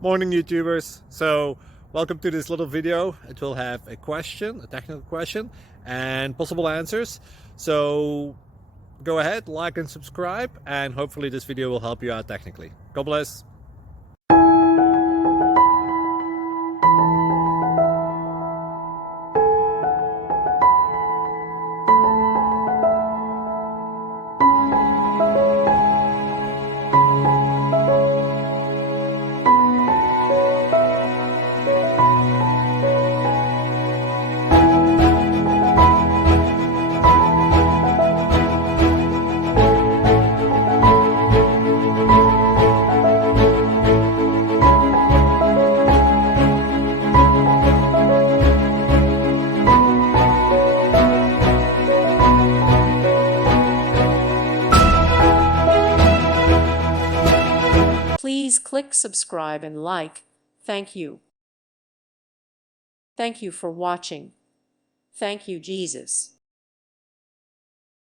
Morning YouTubers. So welcome to this little video. It will have a question, a technical question, and possible answers. So go ahead, like and subscribe, and hopefully this video will help you out technically. God bless. Please click subscribe and like. Thank you. Thank you for watching. Thank you, Jesus.